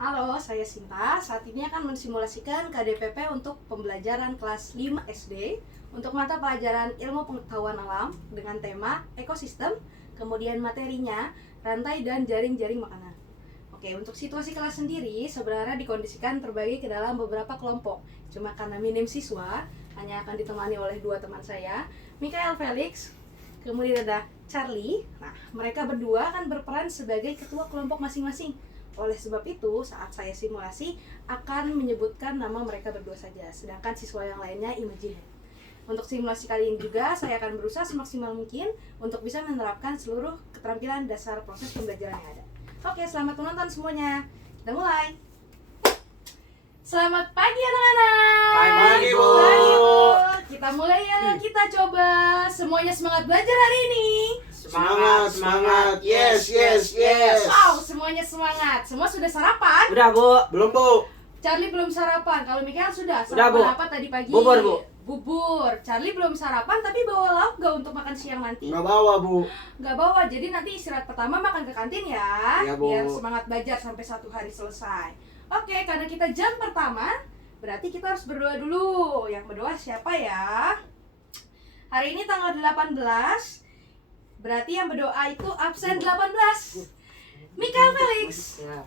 Halo, saya Sinta. Saat ini akan mensimulasikan KDPP untuk pembelajaran kelas 5 SD untuk mata pelajaran Ilmu Pengetahuan Alam dengan tema ekosistem, kemudian materinya rantai dan jaring-jaring makanan. Oke, untuk situasi kelas sendiri sebenarnya dikondisikan terbagi ke dalam beberapa kelompok. Cuma karena minim siswa, hanya akan ditemani oleh 2 teman saya, Mikael Felix, kemudian ada Charlie. Nah, mereka berdua akan berperan sebagai ketua kelompok masing-masing. Oleh sebab itu, saat saya simulasi akan menyebutkan nama mereka berdua saja, sedangkan siswa yang lainnya imajiner. Untuk simulasi kali ini juga, saya akan berusaha semaksimal mungkin untuk bisa menerapkan seluruh keterampilan dasar proses pembelajaran yang ada. Oke, selamat menonton semuanya. Kita mulai. Selamat pagi anak-anak. Pagi, Bu. Pagi, Bu. Kita mulai ya, kita coba. Semuanya semangat belajar hari ini. Semangat. Yes. Wow, semuanya semangat. Semua sudah sarapan? Udah, Bu. Belum, Bu. Charlie belum sarapan. Kalau Mikael sudah. Udah, Sarapan Bu. apa tadi pagi? Bubur, Bu. Bubur. Charlie belum sarapan tapi bawa lauk gak untuk makan siang nanti? Nggak bawa, Bu. Gak bawa. Jadi nanti istirahat pertama makan ke kantin ya. Iya, Bu. Biar semangat belajar sampai 1 hari selesai. Oke, karena kita jam pertama, berarti kita harus berdoa dulu. Yang berdoa siapa ya? Hari ini tanggal 18. Berarti yang berdoa itu absen 18. Mikael Felix. Ya,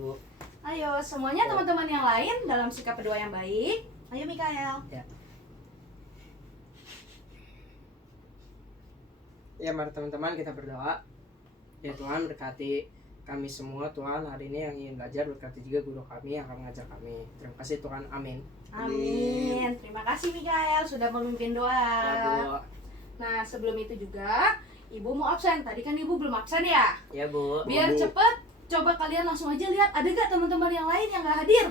Bu. Ayo semuanya teman-teman yang lain dalam sikap berdoa yang baik. Ayo Mikael. Ya, mari teman-teman kita berdoa. Ya Tuhan, berkati kami semua Tuhan hari ini yang ingin belajar, berkati juga guru kami yang akan mengajar kami. Terima kasih Tuhan, amin. Amin. Terima kasih Mikael sudah memimpin doa. Ya, Bu. Nah sebelum itu juga Ibu mau absen. Tadi kan Ibu belum absen ya. Ya, Bu. Biar Bu. cepet, coba kalian langsung aja lihat ada gak teman-teman yang lain yang gak hadir?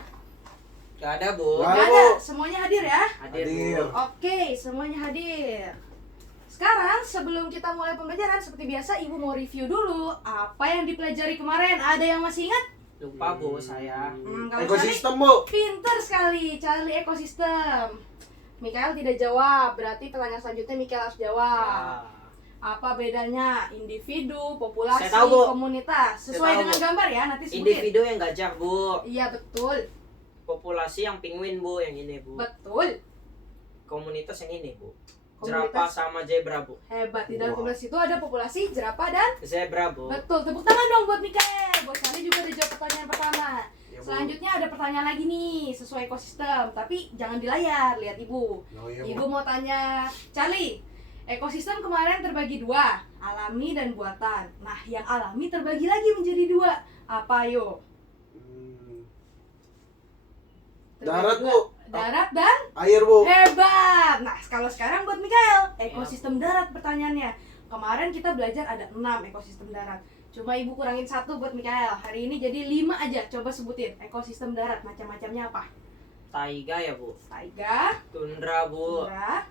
Gak ada, Bu. Gak Gak ada, ada. Bu. Semuanya hadir ya. Hadir, Hadir. Bu. Oke, semuanya hadir. Sekarang sebelum kita mulai pembelajaran seperti biasa Ibu mau review dulu apa yang dipelajari kemarin. Ada yang masih ingat? Lupa, Bu, saya. Kalau Ekosistem, Bu. pinter sekali, Charlie ekosistem. Mikael tidak jawab, berarti pertanyaan selanjutnya Mikael harus jawab. Ya. Apa bedanya individu, populasi, Saya tahu, Bu. komunitas? Sesuai Saya tahu, dengan Bu. gambar ya, nanti sebutin. Individu yang gajah, Bu. Iya betul, Populasi yang penguin, Bu, yang ini, Bu. betul. Komunitas yang ini, Bu. Komunitas. Jerapah sama zebra, Bu. Hebat, di dalam Wow. komunitas itu ada populasi, jerapah dan Zebra, Bu. betul. Tepuk tangan dong buat Mikael. Buat Charlie juga udah jawab pertanyaan pertama. Ya, Bu. Selanjutnya ada pertanyaan lagi nih, sesuai ekosistem. Tapi jangan di layar, lihat Ibu. Oh, iya, Ibu Bu. mau tanya, Charlie, ekosistem kemarin terbagi 2, alami dan buatan. Nah, yang alami terbagi lagi menjadi 2. Apa ayo? Terbagi Darat, 2. Bu. Darat dan Air, Bu. hebat. Nah, kalau sekarang buat Mikael, ekosistem darat pertanyaannya. Kemarin kita belajar ada 6 ekosistem darat. Cuma Ibu kurangin 1 buat Mikael. Hari ini jadi 5 aja. Coba sebutin ekosistem darat macam-macamnya apa? Taiga ya, Bu. Taiga, Tundra, Bu. tundra,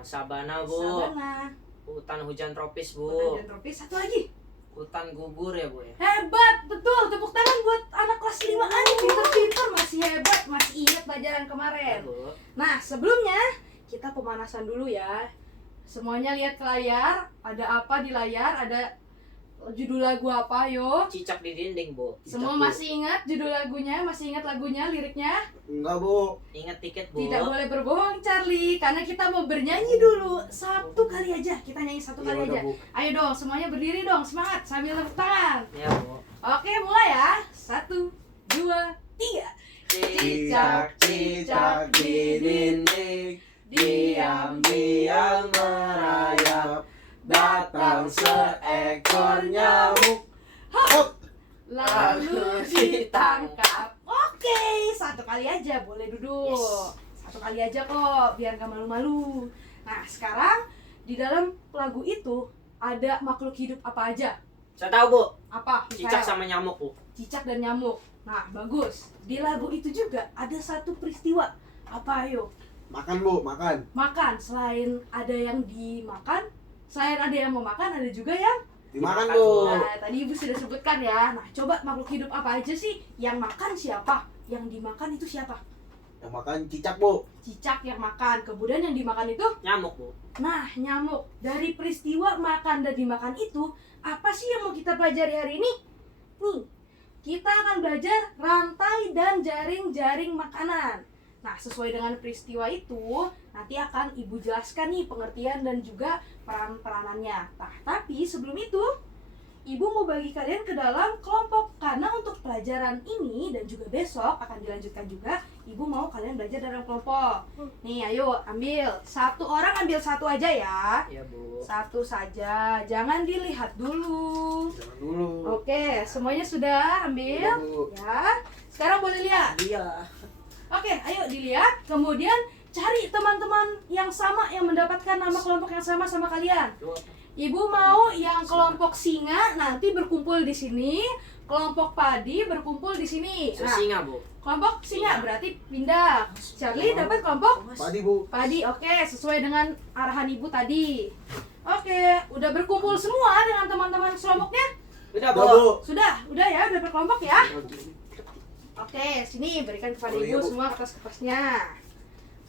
Sabana, Bu. sabana, Hutan hujan tropis, hutan Bu. dan tropis. Satu lagi. Hutan gugur ya, Bu ya. Hebat, betul. Tepuk tangan buat anak kelas 5A nih, pinter-pinter, masih hebat, masih ingat pelajaran kemarin. Ya, Bu. Nah, sebelumnya kita pemanasan dulu ya. Semuanya lihat ke layar, ada apa di layar, ada judul lagu apa, yo. Cicak di dinding, Bu. Semua Bu. masih ingat judul lagunya, masih ingat lagunya, liriknya? Enggak, Bu. Ingat tiket, Bu. Tidak boleh berbohong, Charlie, karena kita mau bernyanyi dulu. 1 kali aja, kita nyanyi 1 Ya kali udah, aja. Bu. Ayo dong, semuanya berdiri dong, semangat sambil tepuk tangan. Ya, Bu. Oke, mulai ya. 1, 2, 3. Cicak di dinding, diam-diam merayap, datang seekor nyamuk, Hop. Lalu ditangkap. Oke, 1 kali aja, boleh duduk. Yes. 1 kali aja kok, biar gak malu-malu. Nah, sekarang di dalam lagu itu ada makhluk hidup apa aja? Saya tahu, Bu. Apa? Cicak Mikael? sama nyamuk, Bu. Cicak dan nyamuk. Nah, bagus. Di lagu itu juga ada 1 peristiwa. Apa ayo? Makan, Bu, makan. Makan. Selain ada yang dimakan, selain ada yang mau makan, ada juga yang Dimakan, Dimakan, Bu. Bu. Nah, tadi Ibu sudah sebutkan ya. Nah, coba makhluk hidup apa aja sih? Yang makan siapa? Yang dimakan itu siapa? Yang makan cicak, Bu. Cicak yang makan. Kemudian yang dimakan itu? Nyamuk, Bu. Nah, nyamuk. Dari peristiwa makan dan dimakan itu, apa sih yang mau kita pelajari hari ini? Nih, kita akan belajar rantai dan jaring-jaring makanan. Nah, sesuai dengan peristiwa itu, nanti akan Ibu jelaskan nih pengertian dan juga peran-peranannya. Nah, tapi sebelum itu, Ibu mau bagi kalian ke dalam kelompok. Karena untuk pelajaran ini dan juga besok akan dilanjutkan juga, Ibu mau kalian belajar dalam kelompok. Nih, ayo ambil. Satu orang ambil satu aja ya. Iya, Bu. Satu saja, jangan dilihat dulu. Jangan dulu. Oke, semuanya sudah ambil? Iya, Bu. Ya, sekarang boleh lihat. Iya. Oke, ayo dilihat. Kemudian cari teman-teman yang sama yang mendapatkan nama kelompok yang sama sama kalian. Ibu mau yang kelompok singa nanti berkumpul di sini, kelompok padi berkumpul di sini. Nah, Singa, Bu. kelompok singa berarti pindah. Charlie dapat kelompok Padi, Bu. padi. Oke, sesuai dengan arahan Ibu tadi. Oke, udah berkumpul semua dengan teman-teman kelompoknya? Udah, Udah, Bu. Bu. Udah ya, udah berkelompok ya. Oke, sini berikan kepada Oh, iya, Ibu Bu. semua kertas-kertasnya.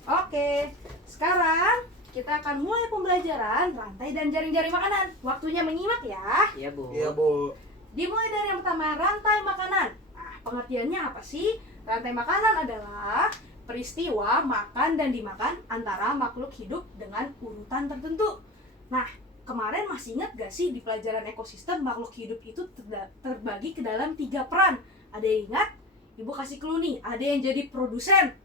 Oke, sekarang kita akan mulai pembelajaran rantai dan jaring-jaring makanan. Waktunya menyimak ya. Iya, Bu. Iya, Bu. Dimulai dari yang pertama, rantai makanan. Nah, pengertiannya apa sih? Rantai makanan adalah peristiwa makan dan dimakan antara makhluk hidup dengan urutan tertentu. Nah, kemarin masih ingat gak sih di pelajaran ekosistem makhluk hidup itu terbagi ke dalam 3 peran? Ada yang ingat? Ibu kasih clue nih, ada yang jadi produsen.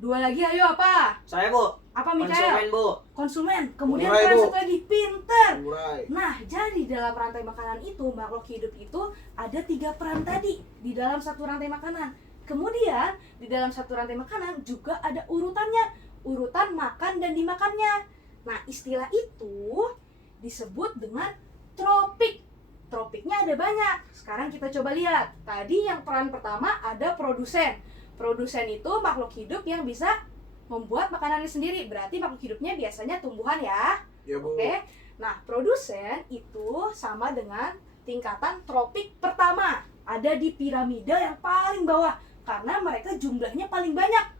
2 lagi, ayo apa? Saya, Bu. Apa Mikael? Konsumen, Bu. Konsumen. Kemudian Pengurai, peran Bu. satu lagi, pinter. Murai. Nah, jadi dalam rantai makanan itu, makhluk hidup itu ada 3 peran tadi di dalam satu rantai makanan. Kemudian, di dalam satu rantai makanan juga ada urutannya, urutan makan dan dimakannya. Nah, istilah itu disebut dengan tropik. Tropiknya ada banyak. Sekarang kita coba lihat. Tadi yang peran pertama ada produsen. Produsen itu makhluk hidup yang bisa membuat makanannya sendiri. Berarti makhluk hidupnya biasanya tumbuhan ya. Iya, Bu. Oke. Nah, produsen itu sama dengan tingkatan tropik pertama. Ada di piramida yang paling bawah karena mereka jumlahnya paling banyak.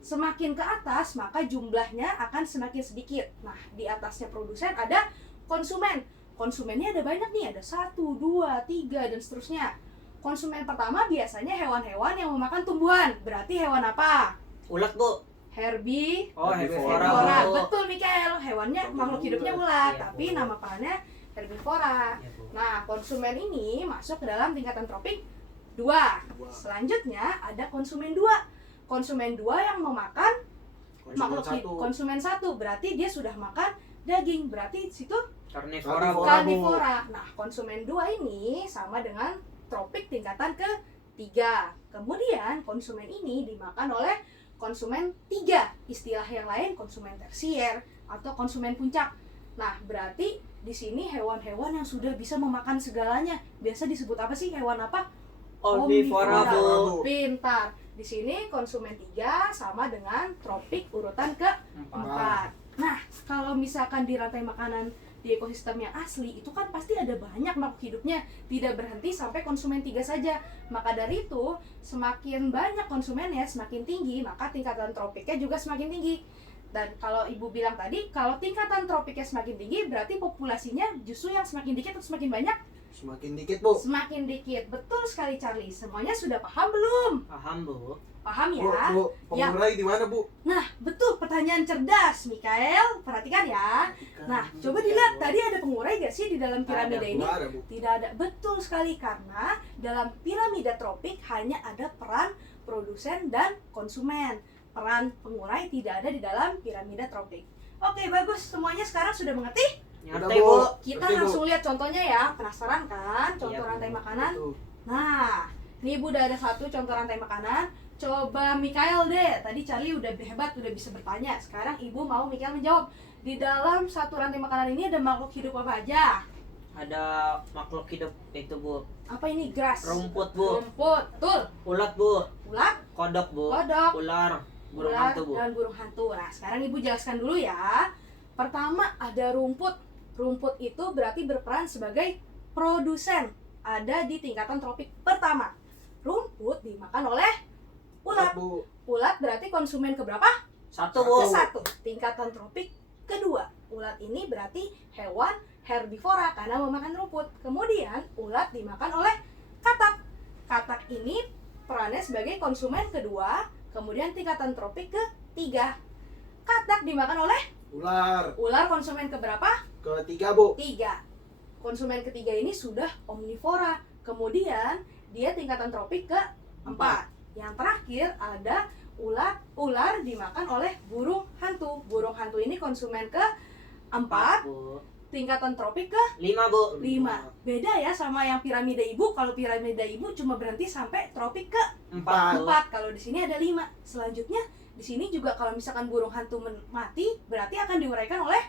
Semakin ke atas, maka jumlahnya akan semakin sedikit. Nah, di atasnya produsen ada konsumen. Konsumennya ada banyak nih, ada 1, 2, 3, dan seterusnya. Konsumen pertama biasanya hewan-hewan yang memakan tumbuhan. Berarti hewan apa? Ulat, Bu. Herbi, Oh, Herbivora. herbivora. Bu. Betul, Mikael. Hewannya makhluk hidupnya ulat, Iya, tapi Bu. nama perannya herbivora. Iya, Bu. Nah, konsumen ini masuk ke dalam tingkatan tropik 2. Selanjutnya ada konsumen 2. Konsumen 2 yang memakan makhluk hidup. Konsumen 1 berarti dia sudah makan daging. Berarti situ Karnivora, Bu. Karnivora. karnivora. Nah, konsumen 2 ini sama dengan tropik tingkatan ke-3. Kemudian konsumen ini dimakan oleh konsumen 3. Istilah yang lain konsumen tersier atau konsumen puncak. Nah, berarti di sini hewan-hewan yang sudah bisa memakan segalanya. Biasa disebut apa sih? Hewan apa? Omnivora, Bu. Pintar. Di sini konsumen 3 sama dengan tropik urutan ke-4. Nah, kalau misalkan di rantai makanan di ekosistem yang asli itu kan pasti ada banyak makhluk hidupnya, tidak berhenti sampai konsumen 3 saja. Maka dari itu semakin banyak konsumennya semakin tinggi, maka tingkatan tropiknya juga semakin tinggi. Dan kalau ibu bilang tadi, kalau tingkatan tropiknya semakin tinggi berarti populasinya justru yang semakin dikit atau semakin banyak? Semakin dikit, Bu. Semakin dikit. Betul sekali Charlie. Semuanya sudah paham belum? Paham, Bu. Paham Bu, ya? Bu, pengurai di mana, Bu? Nah, betul, pertanyaan cerdas, Mikael. Perhatikan ya. Nah, coba dilihat, tadi ada pengurai gak sih di dalam piramida ini? Nggak ada, Bu. Tidak ada. Betul sekali, karena dalam piramida tropik hanya ada peran produsen dan konsumen. Peran pengurai tidak ada di dalam piramida tropik. Oke, bagus. Semuanya sekarang sudah mengerti? Nyantai, Udah, Bu. Kita Ngerti, Bu. langsung lihat contohnya ya. Penasaran kan? Contoh Iya, Bu. rantai makanan. Tuh. Nah, ini Ibu udah ada satu contoh rantai makanan. Coba Mikael deh. Tadi Charlie udah hebat, udah bisa bertanya. Sekarang Ibu mau Mikael menjawab. Di dalam satu rantai makanan ini ada makhluk hidup apa aja? Ada makhluk hidup itu, Bu. Apa ini? Grass. Rumput, Bu. Rumput. Betul. Ulat, Bu. Ulat, Kodok, Bu. kodok, Ular. Burung ular, hantu, Bu. dan burung hantu. Nah, sekarang Ibu jelaskan dulu ya. Pertama ada rumput. Rumput itu berarti berperan sebagai produsen. Ada di tingkatan tropik pertama. Rumput dimakan oleh ulat. Bu. Ulat berarti konsumen keberapa? Satu, Bu. Ke-1. Tingkatan tropik kedua. Ulat ini berarti hewan herbivora karena memakan rumput. Kemudian ulat dimakan oleh katak. katak ini perannya sebagai konsumen kedua, kemudian tingkatan tropik ketiga. Katak dimakan oleh Ular. ular konsumen keberapa? Ketiga, Bu. 3. Konsumen ketiga ini sudah omnivora. Kemudian dia tingkatan tropik ke-4. Yang terakhir ada ular dimakan oleh burung hantu. Burung hantu ini konsumen ke-4, Bu. tingkatan tropik 5, Bu. ke-5. Beda ya sama yang piramida ibu. Kalau piramida ibu cuma berhenti sampai tropik ke-4. 4, Bu. Kalau di sini ada 5. Selanjutnya di sini juga kalau misalkan burung hantu mati, berarti akan diuraikan oleh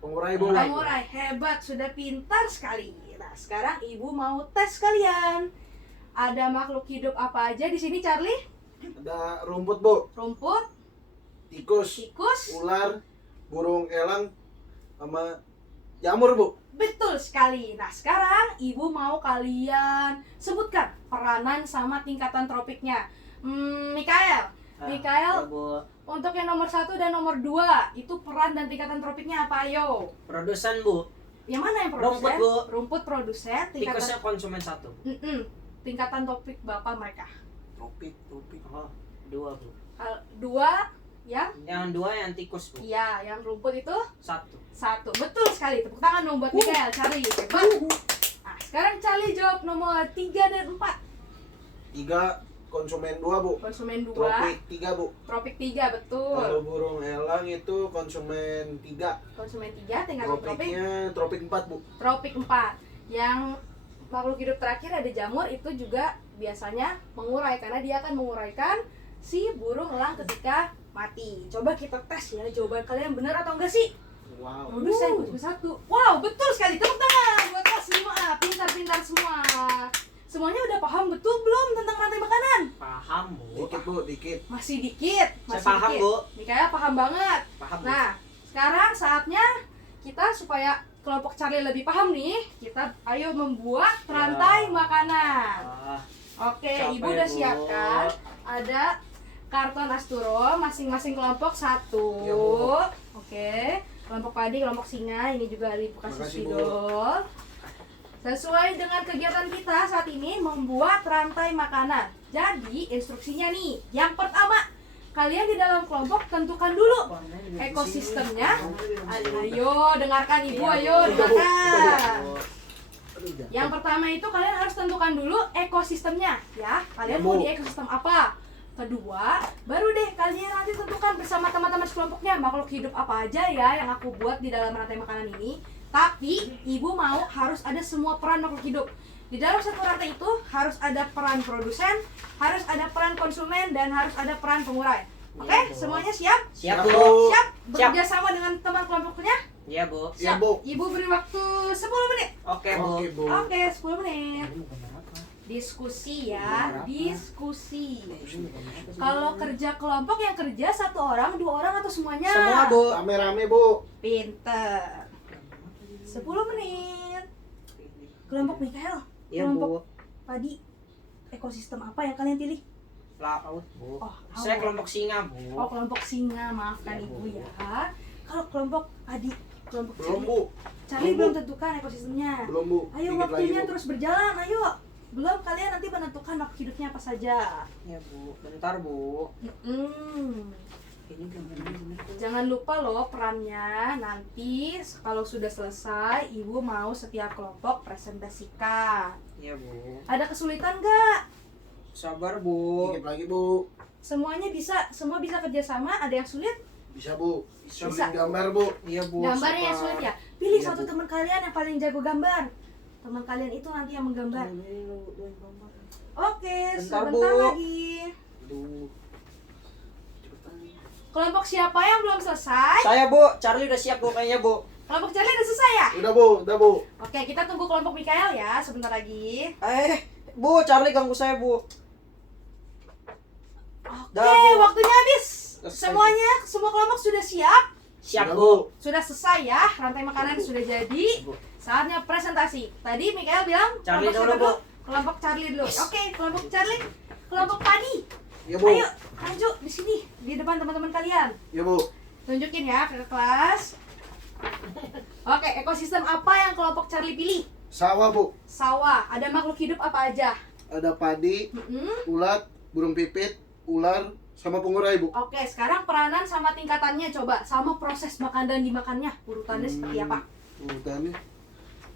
Pengurai, Bu. pengurai. Hebat, sudah pintar sekali. Nah, sekarang ibu mau tes kalian. Ada makhluk hidup apa aja di sini, Charlie? Ada rumput, Bu. Rumput, Tikus, tikus. ular, burung elang, sama jamur, Bu. Betul sekali. Nah, sekarang ibu mau kalian sebutkan peranan sama tingkatan tropiknya. Mikael, Ya, Bu. untuk yang nomor 1 dan nomor 2 itu peran dan tingkatan tropiknya apa? Ayo. Produsen, Bu. Yang mana yang produsen? Rumput, Bu. Rumput produsen, tingkatan Tikusnya konsumen 1. tingkatan topik bapak mereka. Tropik. Oh, 2, Bu. 2 yang Yang 2 yang tikus, Bu. iya, yang rumput itu 1. 1. Betul sekali. Tepuk tangan dong buat Mikael, Charlie. Hebat. Nah, sekarang Charlie jawab nomor 3 dan 4. 3, konsumen 2, Bu. Konsumen 2, Tropik 3, Bu. tropik 3, betul. Kalau burung elang itu konsumen 3. Konsumen 3, tingkatan tropik Tropik 4, Bu. tropik 4. Yang makhluk hidup terakhir ada jamur, itu juga biasanya mengurai karena dia akan menguraikan si burung elang ketika mati. Coba kita tes ya, jawaban kalian benar atau enggak sih? Wow. Nomor saya nomor 1. Wow, betul sekali. Tepuk tangan buat kelas 5A. Pintar-pintar semua. Semuanya udah paham betul belum tentang rantai makanan? Paham, Bu. Dikit, Bu, dikit. Masih dikit. Saya Masih paham, dikit. Bu. Mikael paham banget. Paham, Bu. Nah, sekarang saatnya kita supaya kelompok Charlie lebih paham nih, kita ayo membuat rantai makanan. Ah, Oke, capek, ibu udah Bu. siapkan. Ada karton asturo, masing-masing kelompok 1. Iya, Bu. Oke, kelompok padi, kelompok singa, ini juga ibu kasih Makasih, Bu. spidol. Sesuai dengan kegiatan kita saat ini membuat rantai makanan. Jadi instruksinya nih, yang pertama, kalian di dalam kelompok tentukan dulu ekosistemnya. Ayo dengarkan ibu, ayo dengarkan. Yang pertama itu kalian harus tentukan dulu ekosistemnya ya. Kalian Ya, mau Bu. di ekosistem apa? Kedua, baru deh kalian nanti tentukan bersama teman-teman sekelompoknya makhluk hidup apa aja ya yang aku buat di dalam rantai makanan ini. Tapi ibu mau harus ada semua peran makhluk hidup. Di dalam satu rantai itu harus ada peran produsen, harus ada peran konsumen, dan harus ada peran pengurai. Oke, Iya, Bu. semuanya siap? Siap, Siap, Bu. Bu. Siap? Bekerja sama dengan teman kelompoknya? Iya, Bu. Ya, Bu. Ibu beri waktu 10 menit. Oke, Bu. Oke, Bu. Oke, 10 menit. Diskusi ya, diskusi. Kalau kerja kelompok yang kerja 1 orang, 2 orang atau semuanya? Semua, Bu. Rame-rame, Bu. Pinter. 10 menit. Kelompok Mikael, Iya, kelompok Bu. padi, ekosistem apa yang kalian pilih? Laut, Bu. Oh, Saya laut. kelompok singa, Bu. Oh, kelompok singa, maafkan Iya, ibu Bu. ya. Kalau kelompok padi, kelompok Belum, Charlie, Bu. Charlie Belum, belum Bu. tentukan ekosistemnya. Belum, Bu. Ayo Dikit waktunya lagi, Bu. terus berjalan, ayo. Belum, kalian nanti menentukan waktu hidupnya apa saja. Iya, Bu. Bentar, Bu. Ini gambarnya bener, Bu. Jangan lupa loh perannya. Nanti kalau sudah selesai, ibu mau setiap kelompok presentasikan. Iya, Bu. Ada kesulitan nggak? Sabar, Bu. Dikit lagi, Bu. Semuanya bisa, semua bisa kerjasama. Ada yang sulit? Bisa, Bu. Bisa. Sulit gambar, Bu. Iya, Bu. Gambarnya yang sabar. sulit ya. Pilih Iya, satu Bu. teman kalian yang paling jago gambar. Teman kalian itu nanti yang menggambar. Oke, Bentar, sebentar Bu. lagi. Aduh. Kelompok siapa yang belum selesai? Saya, Bu. Charlie udah siap, Bu, kayaknya, Bu. Kelompok Charlie udah selesai ya? Udah, Bu. Udah, Bu. Oke, kita tunggu kelompok Mikael ya sebentar lagi. Bu, Charlie ganggu saya, Bu. Oke, Dah, Bu. waktunya habis. Selesai, Semuanya, semua kelompok sudah siap. Siap, Udah, Bu. Sudah selesai ya, rantai makanan sudah jadi. Bu. Saatnya presentasi. Tadi Mikael bilang Charlie kelompok dulu, siapa Bu. Kelompok Charlie dulu. Oke, kelompok Charlie, kelompok padi. Ya, Bu. Ayo, maju di sini di depan teman-teman kalian. Ya, Bu. Tunjukin ya ke kelas. Oke, ekosistem apa yang kelompok Charlie pilih? Sawah, Bu. Sawah. Ada makhluk hidup apa aja? ada padi, Mm-mm. ulat, burung pipit, ular, sama pengurai, Bu. Oke, sekarang peranan sama tingkatannya coba, sama proses makan dan dimakannya, urutannya seperti apa? Urutannya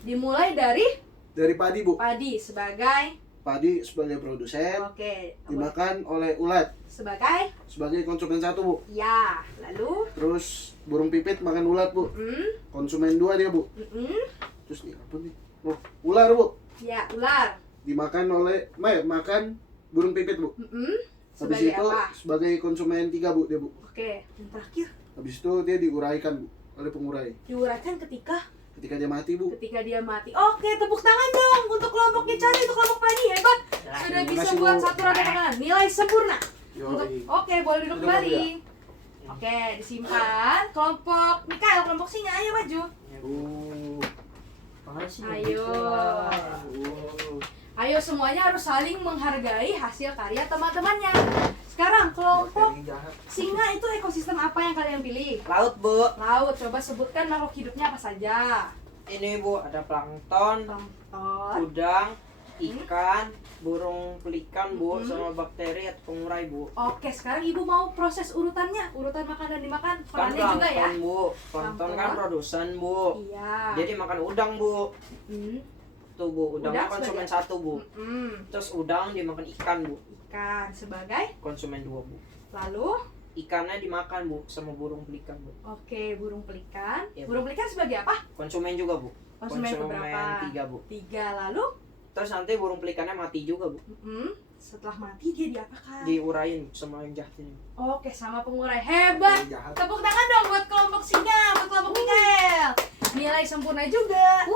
Dimulai dari dari padi, Bu. padi sebagai, Padi sebagai produsen, oke, dimakan oleh ulat sebagai, sebagai konsumen 1, Bu. ya, lalu, Terus burung pipit makan ulat, Bu. Konsumen 2 dia, Bu. Terus nih apa nih? Oh, ular, Bu. Ya, ular, Dimakan oleh makan burung pipit, Bu. Habis sebagai itu apa? sebagai konsumen 3, Bu, dia, Bu. Oke, yang terakhir, Habis itu dia diuraikan, Bu, oleh pengurai. diuraikan ketika Ketika dia mati, Bu. dia mati. Oke, tepuk tangan dong untuk kelompoknya Cari, untuk kelompok padi, hebat. Sudah Terima bisa kasih, buat Bu. satu rantai makanan, nilai sempurna. Untuk, Yoi. oke, boleh duduk Duduk kembali. dulu Oke, disimpan. Kelompok Mikael, kelompok singa, ayo maju. Makasih. Ayo. Ayo semuanya harus saling menghargai hasil karya teman-temannya. Sekarang kelompok singa itu ekosistem apa yang kalian pilih? Laut, Bu. Laut, coba sebutkan makhluk hidupnya apa saja. Ini, Bu, ada plankton, Plankton, udang, ikan, burung pelikan, Bu, Hmm. sama bakteri atau pengurai, Bu. oke, sekarang ibu mau proses urutannya, urutan makan dan dimakan, Kan perannya juga ya. plankton, Bu. Plankton kan Plankton. produsen, Bu. Iya. Dia dimakan udang, Bu. Hmm. Tuh, Bu, udangnya Udang konsumen sebagai- 1, Bu. Mm-mm. Terus udang dimakan ikan, Bu. Ikan sebagai, Konsumen 2, Bu. lalu, Ikannya dimakan, Bu, sama burung pelikan, Bu. oke, burung pelikan. Iya, Burung pelikan sebagai apa? Konsumen juga, Bu. Konsumen keberapa? 3, Bu. 3, lalu, Terus nanti burung pelikannya mati juga, Bu. setelah mati dia diapakan? Diurain sama yang jahat ini. Oke, sama pengurai, hebat. Jahat. Tepuk tangan dong buat kelompok singa, buat kelompok Mikael. Nilai sempurna juga.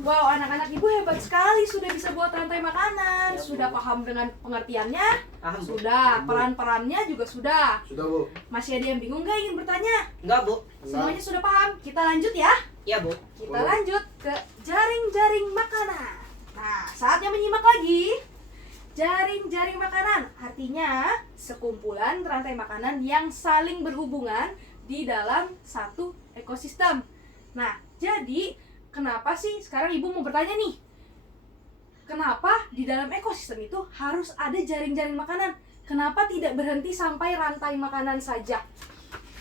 Wow, anak-anak ibu hebat sekali, sudah bisa buat rantai makanan, Ya, Bu. sudah paham dengan pengertiannya, Bu. sudah, peran-perannya juga sudah. Sudah, Bu. Masih ada yang bingung nggak ingin bertanya? Enggak, Bu. Semuanya sudah paham. Kita lanjut ya. Iya, Bu. Kita Boleh. lanjut ke jaring-jaring makanan. Nah, saatnya menyimak lagi. Jaring-jaring makanan artinya sekumpulan rantai makanan yang saling berhubungan di dalam satu ekosistem. Nah, jadi kenapa sih sekarang ibu mau bertanya nih? Kenapa di dalam ekosistem itu harus ada jaring-jaring makanan? Kenapa tidak berhenti sampai rantai makanan saja?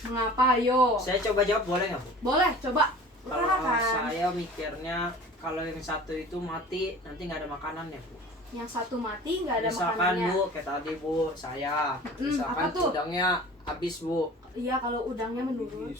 Mengapa? Ayo. Saya coba jawab boleh nggak, Bu? Boleh, coba. Kalau Utarakan. saya mikirnya kalau yang satu itu mati nanti nggak ada makanannya, Bu. Yang satu mati nggak ada Misalkan, makanannya. Bu, kayak tadi, Bu, saya misalkan apa tuh? udangnya habis, Bu, Iya, kalau udangnya menurun.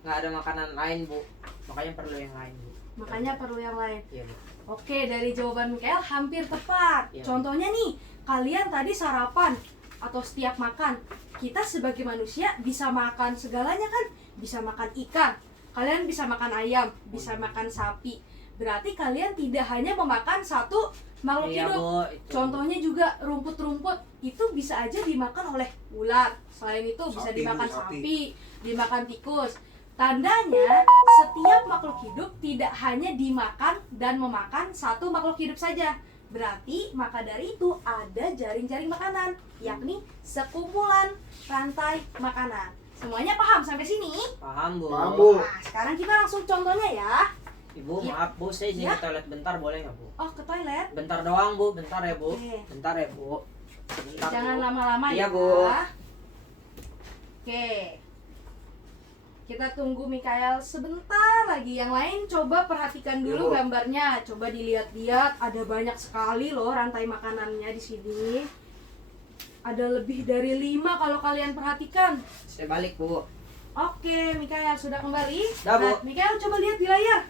nggak ada makanan lain, Bu, makanya perlu yang lain, Bu. Makanya perlu yang lain. Iya, Bu. Oke, dari jawaban Mikael hampir tepat. Iya. Contohnya nih, kalian tadi sarapan atau setiap makan, kita sebagai manusia bisa makan segalanya kan? Bisa makan ikan, kalian bisa makan ayam, bisa makan sapi. Berarti kalian tidak hanya memakan satu makhluk Iya, hidup. Bu, itu. Contohnya juga rumput-rumput itu bisa aja dimakan oleh ular. Selain itu bisa Sapi, dimakan Bu, sapi. sapi, dimakan tikus. Tandanya setiap makhluk hidup tidak hanya dimakan dan memakan satu makhluk hidup saja. Berarti maka dari itu ada jaring-jaring makanan, yakni sekumpulan rantai makanan. Semuanya paham sampai sini? Paham, Bu. Paham, Bu. Nah, sekarang kita langsung contohnya ya. Ibu, Iya. maaf, Bu, saya izin Iya. ke toilet bentar, boleh nggak, Bu? Oh, ke toilet. Bentar doang, Bu, bentar ya, Bu. Oke. Bentar ya, Bu. Bentar, Jangan Bu. lama-lama Iya, ya. Bu. Oke. Kita tunggu Mikael sebentar lagi. Yang lain coba perhatikan Iya, dulu Bu. gambarnya. Coba dilihat-lihat, ada banyak sekali loh rantai makanannya di sini. Ada lebih dari 5 kalau kalian perhatikan. Saya balik, Bu. Oke, Mikael sudah kembali. Dah, Bu. Nah, Mikael coba lihat di layar.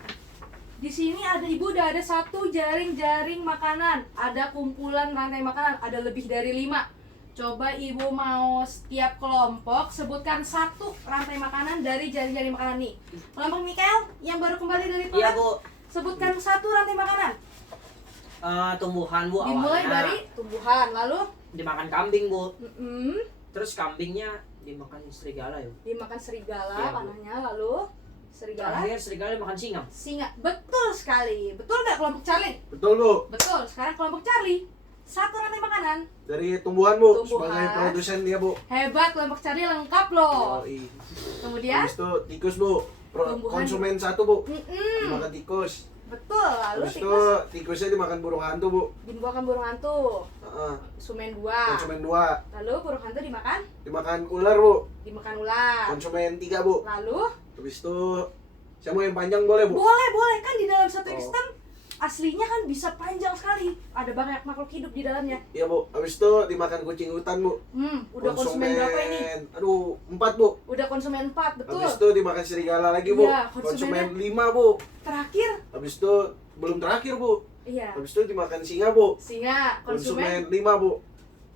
Di sini ada ibu udah ada satu jaring-jaring makanan. Ada kumpulan rantai makanan, ada lebih dari 5. Coba ibu mau setiap kelompok sebutkan satu rantai makanan dari jaring-jaring makanan nih. Kelompok Mikael yang baru kembali dari Iya, toilet, Bu. sebutkan satu rantai makanan. Tumbuhan, Bu, Dimulai awalnya. dari tumbuhan, lalu Dimakan kambing, Bu. mm-mm, Terus kambingnya dimakan serigala, ya, Bu. dimakan serigala Iya, Bu. panahnya, lalu serigala, Terakhir serigala dimakan singa. singa. Betul sekali. Betul nggak kelompok Charlie? Betul, Bu. Betul. Sekarang kelompok Charlie. Satu rantai makanan. Dari tumbuhan, Bu. Tumbuhan. Sebagai produsen dia, Bu. Hebat, kelompok Charlie lengkap loh. Yoi. Kemudian Habis itu tikus, Bu. Tumbuhan. Konsumen 1, Bu. mm-mm. Dimakan tikus. Betul. Lalu Habis itu tikusnya dimakan burung hantu, Bu. dibuahkan burung hantu. Heeh. Konsumen 2. Konsumen 2 Lalu burung hantu dimakan ular, Bu. dimakan ular. Konsumen 3, Bu. Lalu Habis itu saya mau yang panjang boleh, Bu? boleh kan di dalam satu Oh. ekosistem aslinya kan bisa panjang sekali. Ada banyak makhluk hidup di dalamnya. Iya, Bu. Habis itu dimakan kucing hutan, Bu. Udah konsumen berapa ini? Aduh, 4, Bu. Udah konsumen 4, betul. Habis itu dimakan serigala lagi, Bu. Iya, konsumennya. Konsumen 5, Bu. Terakhir, Habis itu belum terakhir, Bu. iya. Habis itu dimakan singa, Bu. Singa, konsumen Konsumen 5, Bu.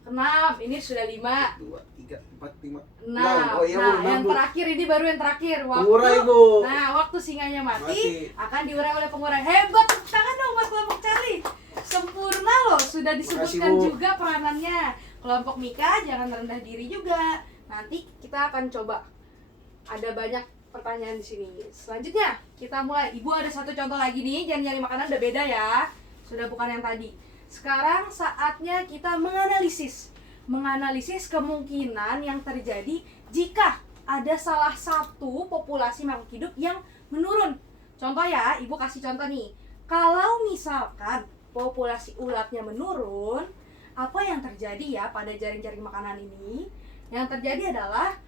6. Ini sudah 5. 2, 3, 4, 5. 6. Oh iya, Bu. Nah, 6, yang Bu. terakhir ini baru yang terakhir. Pengurai, Bu. Nah, waktu singanya mati, Mati. akan diurai oleh pengurai. Hebat, tepuk tangan dong buat kelompok Charlie. Sempurna loh, sudah disebutkan Makasih, Bu. juga peranannya. Kelompok Mika jangan rendah diri juga. Nanti kita akan coba. Ada banyak pertanyaan di sini. Selanjutnya, kita mulai. Ibu ada satu contoh lagi nih, jangan nyari makanan udah beda ya. Sudah bukan yang tadi. Sekarang saatnya kita menganalisis. Menganalisis kemungkinan yang terjadi jika ada salah satu populasi makhluk hidup yang menurun. Contoh ya, ibu kasih contoh nih. Kalau misalkan populasi ulatnya menurun, apa yang terjadi ya pada jaring-jaring makanan ini? Yang terjadi adalah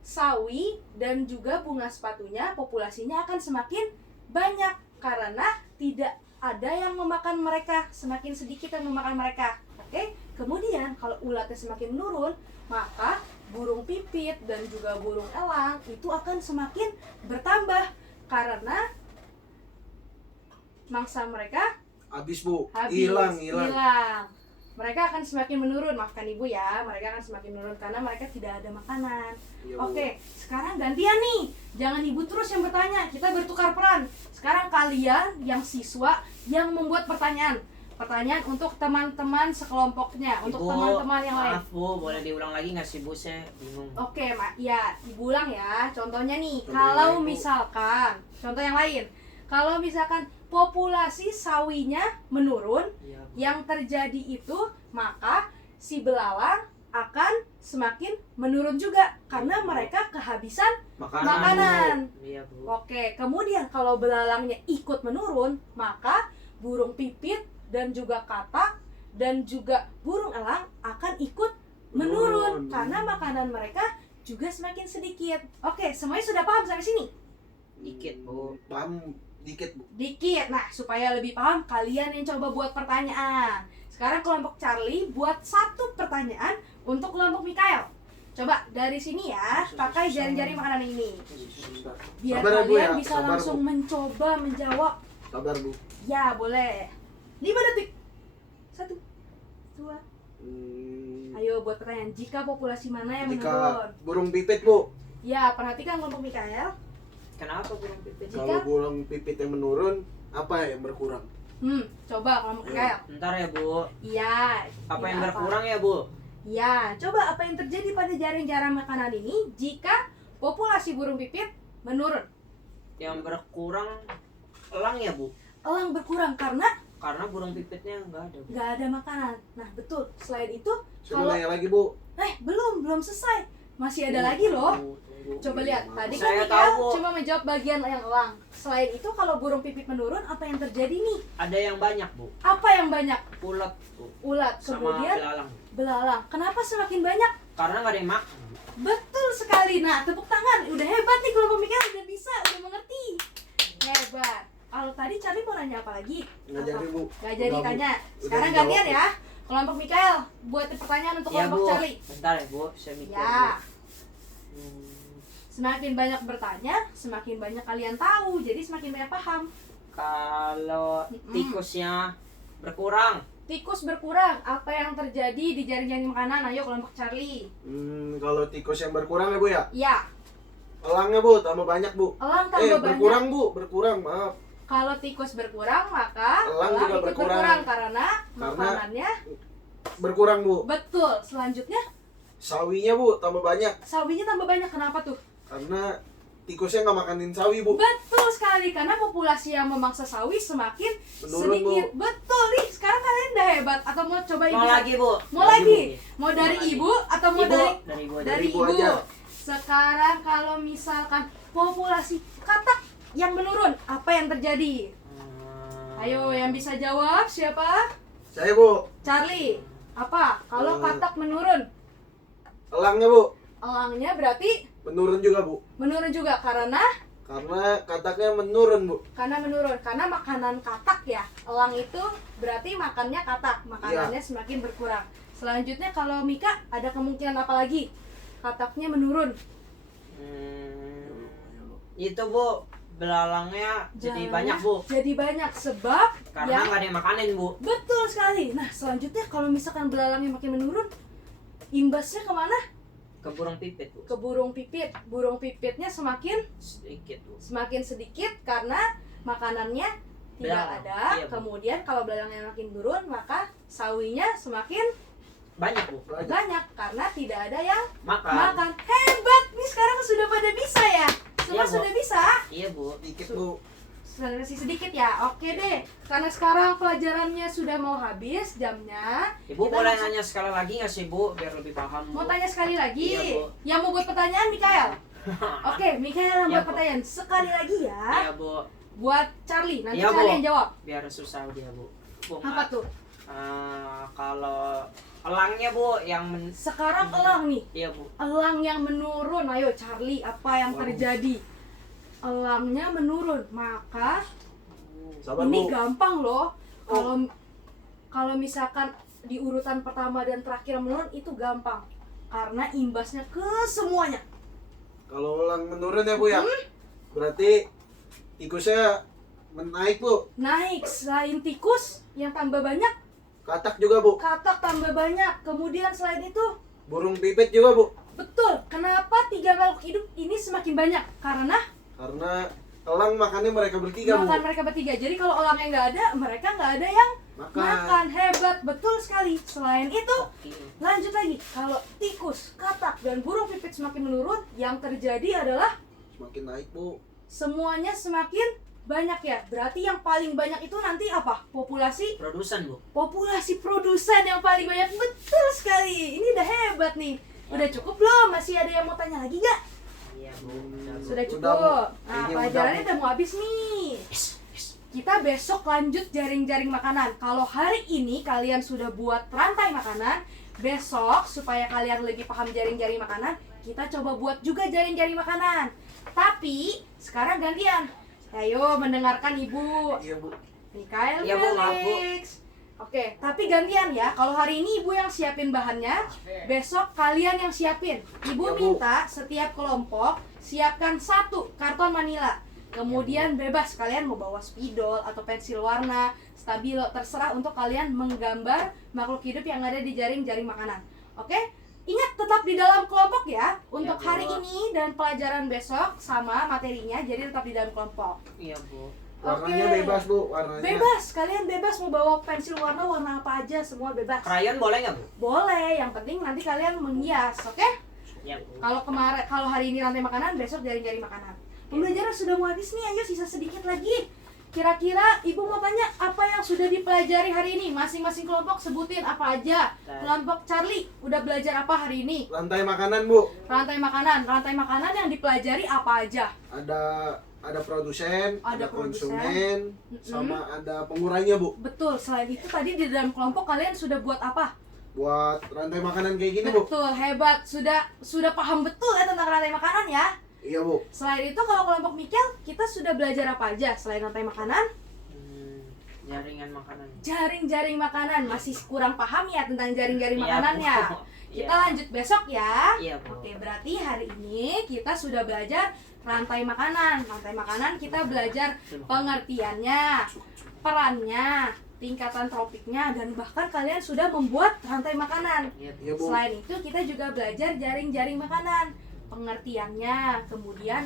sawi dan juga bunga sepatunya populasinya akan semakin banyak karena tidak ada yang memakan mereka, semakin sedikit yang memakan mereka. Oke, kemudian kalau ulatnya semakin menurun, maka burung pipit dan juga burung elang itu akan semakin bertambah karena mangsa mereka Habis, Bu. habis, Hilang. Mereka akan semakin menurun, maafkan ibu ya. Mereka akan semakin menurun karena mereka tidak ada makanan. Iya, Bu. Oke, sekarang gantian nih. Jangan ibu terus yang bertanya, kita bertukar peran. Sekarang kalian yang siswa yang membuat pertanyaan. Pertanyaan untuk teman-teman sekelompoknya, untuk Ibu, teman-teman yang lain. maaf Bu, boleh diulang lagi nggak sih Bu? Saya bingung. Oke, Mak. Ya, ibu ulang ya. Contohnya nih, Contoh yang kalau lain, Bu. misalkan, contoh yang lain. Kalau misalkan populasi sawinya menurun, Iya, Bu. yang terjadi itu maka si belalang akan semakin menurun juga karena mereka kehabisan makanan. Iya Bu. Oke, kemudian kalau belalangnya ikut menurun, maka burung pipit dan juga katak dan juga burung elang akan ikut menurun karena makanan mereka juga semakin sedikit. Oke, semuanya sudah paham sampai sini? Dikit Bu. Paham dikit, Bu. Dikit. Nah, supaya lebih paham, kalian yang coba buat pertanyaan. Sekarang kelompok Charlie buat satu pertanyaan untuk kelompok Mikael. Coba dari sini ya, pakai jaring-jaring makanan ini. Biar Sabar ya, Bu, kalian ya. bisa Sabar, langsung Bu. mencoba menjawab. Sabar, Bu. Ya, boleh. 5 detik. 1, 2. Ayo buat pertanyaan. Jika populasi mana yang menurun? Jika burung pipit, Bu. Ya, perhatikan kelompok Mikael. Kenapa burung pipit? Jika- Kalau burung pipit yang menurun, apa yang berkurang? Coba kelompok Mikael. Ntar ya Bu. Iya. Apa iya, yang berkurang ya Bu? Ya, coba apa yang terjadi pada jaring-jaring makanan ini jika populasi burung pipit menurun? Yang berkurang elang ya Bu? Elang berkurang karena Karena burung pipitnya nggak ada Bu. nggak ada makanan. Nah, betul. Selain itu, Saya mau kalau nanya lagi, Bu. belum selesai. Masih ada lagi loh. Tunggu. Coba lihat. Tadi kan Saya Mikael tahu, Bu. cuma menjawab bagian yang elang. Selain itu, kalau burung pipit menurun, apa yang terjadi nih? Ada yang banyak Bu. Apa yang banyak? Ulat Bu. Ulat. Sama Kemudian belalang. belalang. Kenapa semakin banyak? Karena nggak ada yang makan. Betul sekali. Nah, tepuk tangan. Udah hebat nih kelompok Mikael. Udah bisa, udah mengerti. Hebat. Kalau tadi Charlie mau nanya apa lagi? Nggak Apa? jadi, Bu. Gak jadi Udah, Bu. tanya. Udah Sekarang dijawab, gantian Bu. ya. Kelompok Mikael buat pertanyaan untuk Iya kelompok Bu. Charlie. Bentar ya Bu, saya mikir. Ya. Bu. Hmm, Semakin banyak bertanya, semakin banyak kalian tahu. Jadi semakin banyak paham. Kalau tikusnya berkurang, Tikus berkurang. Apa yang terjadi di jaring-jaring makanan? Ayo kelompok Charlie. Kalau tikus yang berkurang ya, Bu ya? Ya. Elangnya, Bu, tambah banyak, Bu. Elang tambah banyak. berkurang, Bu. Berkurang, maaf. Kalau tikus berkurang, maka Elang elang juga ikut berkurang. karena makanannya Berkurang, Bu. betul. Selanjutnya Sawinya, Bu, tambah banyak. sawinya tambah banyak. Kenapa tuh? Karena tikusnya nggak makanin sawi, Bu. Betul sekali, karena populasi yang memangsa sawi semakin Menurun, sedikit. Bu. Betul nih. Sekarang kalian udah hebat. Atau mau coba ibu? mau lagi Bu. Mau lagi? Mau Mau dari lagi. ibu atau mau Ibu, dari Ibu. dari Ibu ibu? aja. Sekarang kalau misalkan populasi katak yang menurun, apa yang terjadi? Ayo, yang bisa jawab siapa? Saya, Bu. Charlie. Apa? Kalau katak menurun? Elangnya, Bu. Elangnya berarti Menurun juga, Bu. menurun juga karena Kataknya menurun, Bu. menurun karena makanan katak ya. Elang itu berarti makannya katak, makanannya semakin berkurang. Selanjutnya kalau Mika ada kemungkinan apa lagi? Kataknya menurun. Itu Bu, belalangnya jadi Jalannya banyak Bu. Jadi banyak sebab Karena nggak ada yang makanin Bu. betul sekali. Nah selanjutnya kalau misalkan belalangnya makin menurun, imbasnya kemana? Ke burung pipit Bu. Ke burung pipit. Burung pipitnya semakin Sedikit Bu. sedikit karena makanannya tidak Belalang. ada. Iya, Bu. Kemudian kalau belalangnya makin turun, maka sawinya semakin Banyak Bu. banyak karena tidak ada yang Makan. makan. Hebat nih, sekarang sudah pada bisa ya. Semua Iya, Bu. sudah bisa. Iya Bu. Dikit, Bu. Masih sedikit ya. Oke deh. Karena sekarang pelajarannya sudah mau habis jamnya. Ibu kita boleh langsung- nanya sekali lagi nggak sih Bu, biar lebih paham Bu? Mau tanya sekali lagi. Iya, Bu. Yang mau buat pertanyaan Mikael. Oke, Mikael yang Iya, buat Bu. pertanyaan sekali lagi ya. Iya Bu, Buat Charlie. Nanti Iya, Bu. Charlie yang jawab. biar susah dia Bu. Bu, Apa tuh? kalau elangnya Bu yang Sekarang elang nih. Iya Bu. Elang yang menurun. Ayo Charlie, apa yang terjadi? Elangnya menurun, maka Sabar, ini Bu. gampang loh. Kalau misalkan di urutan pertama dan terakhir menurun itu gampang karena imbasnya ke semuanya. Kalau elang menurun ya, Bu ya. Berarti tikusnya menaik, Bu. Naik selain tikus yang tambah banyak, Katak juga, Bu. katak tambah banyak. Kemudian selain itu, Burung pipit juga, Bu. betul. Kenapa 3 makhluk hidup ini semakin banyak? Karena Karena elang makannya mereka bertiga, Bu. makan mereka bertiga. Jadi kalau elangnya nggak ada, mereka nggak ada yang makan. Hebat, betul sekali. Selain itu, Oke. lanjut lagi. Kalau tikus, katak, dan burung pipit semakin menurun, yang terjadi adalah Semakin naik, Bu. semuanya semakin banyak ya. Berarti yang paling banyak itu nanti apa? Populasi produsen yang paling banyak. Betul sekali. Ini udah hebat nih. Udah cukup belum? Masih ada yang mau tanya lagi gak? Iya Bu. Sudah Udah, cukup. Bu. Nah, Kayaknya pelajarannya udah, Bu. udah mau habis nih. Kita besok lanjut jaring-jaring makanan. Kalau hari ini kalian sudah buat rantai makanan, besok supaya kalian lebih paham jaring-jaring makanan, kita coba buat juga jaring-jaring makanan. Tapi sekarang gantian. Ayo mendengarkan Ibu. Iya, Bu. Mikael Iya, Bu, maaf, Bu. Felix. Oke, tapi gantian ya. Kalau hari ini Ibu yang siapin bahannya, besok kalian yang siapin. Ibu Ya, Bu. minta setiap kelompok siapkan 1 karton manila. Kemudian bebas kalian mau bawa spidol atau pensil warna, stabilo, terserah untuk kalian menggambar makhluk hidup yang ada di jaring-jaring makanan. Oke? Ingat tetap di dalam kelompok ya. Untuk Bu. hari ini dan pelajaran besok sama materinya, jadi tetap di dalam kelompok. Iya Bu. Warnanya Oke. bebas, Bu. Warnanya. Bebas, kalian bebas mau bawa pensil warna apa aja, semua bebas. Krayon boleh nggak Bu? Boleh, yang penting nanti kalian menghias, oke? Iya Bu. Kalau hari ini rantai makanan, besok jaring-jaring makanan. Pembelajaran sudah mau habis nih, ayo sisa sedikit lagi. Kira-kira Ibu mau tanya apa yang sudah dipelajari hari ini? Masing-masing kelompok sebutin apa aja. Kelompok Charlie udah belajar apa hari ini? Rantai makanan, Bu. Rantai makanan yang dipelajari apa aja? Ada produsen, Ada konsumen, Mm-mm. sama ada pengurainya, Bu. Betul, selain itu tadi di dalam kelompok kalian sudah buat apa? Buat rantai makanan kayak gini, Bu. Betul, hebat. Sudah paham betul ya tentang rantai makanan ya. Iya, Bu. Selain itu kalau kelompok Mikel, kita sudah belajar apa aja selain rantai makanan? Jaringan makanan. Jaring-jaring makanan. Masih kurang paham ya tentang jaring-jaring Iya, makanannya. Bu. Kita Iya. lanjut besok ya. Iya, Bu. Oke, berarti hari ini kita sudah belajar rantai makanan. Rantai makanan kita belajar pengertiannya, perannya, tingkatan tropiknya, dan bahkan kalian sudah membuat rantai makanan. Iya Bu. Iya, Bu. Selain itu kita juga belajar jaring-jaring makanan, pengertiannya, kemudian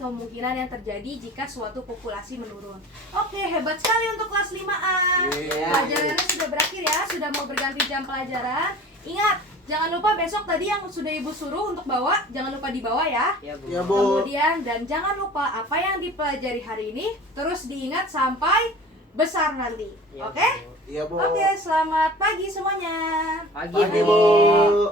kemungkinan yang terjadi jika suatu populasi menurun. Oke, hebat sekali untuk kelas 5A. Iya. Pelajarannya sudah berakhir ya, sudah mau berganti jam pelajaran. Ingat, jangan lupa besok tadi yang sudah Ibu suruh untuk bawa, jangan lupa dibawa ya. Iya Bu. Iya, Bu. Kemudian dan jangan lupa apa yang dipelajari hari ini terus diingat sampai besar nanti. Iya, Oke? Bu. Iya, Bu. Oke, selamat pagi semuanya. Pagi Pagi, Bu. Bu.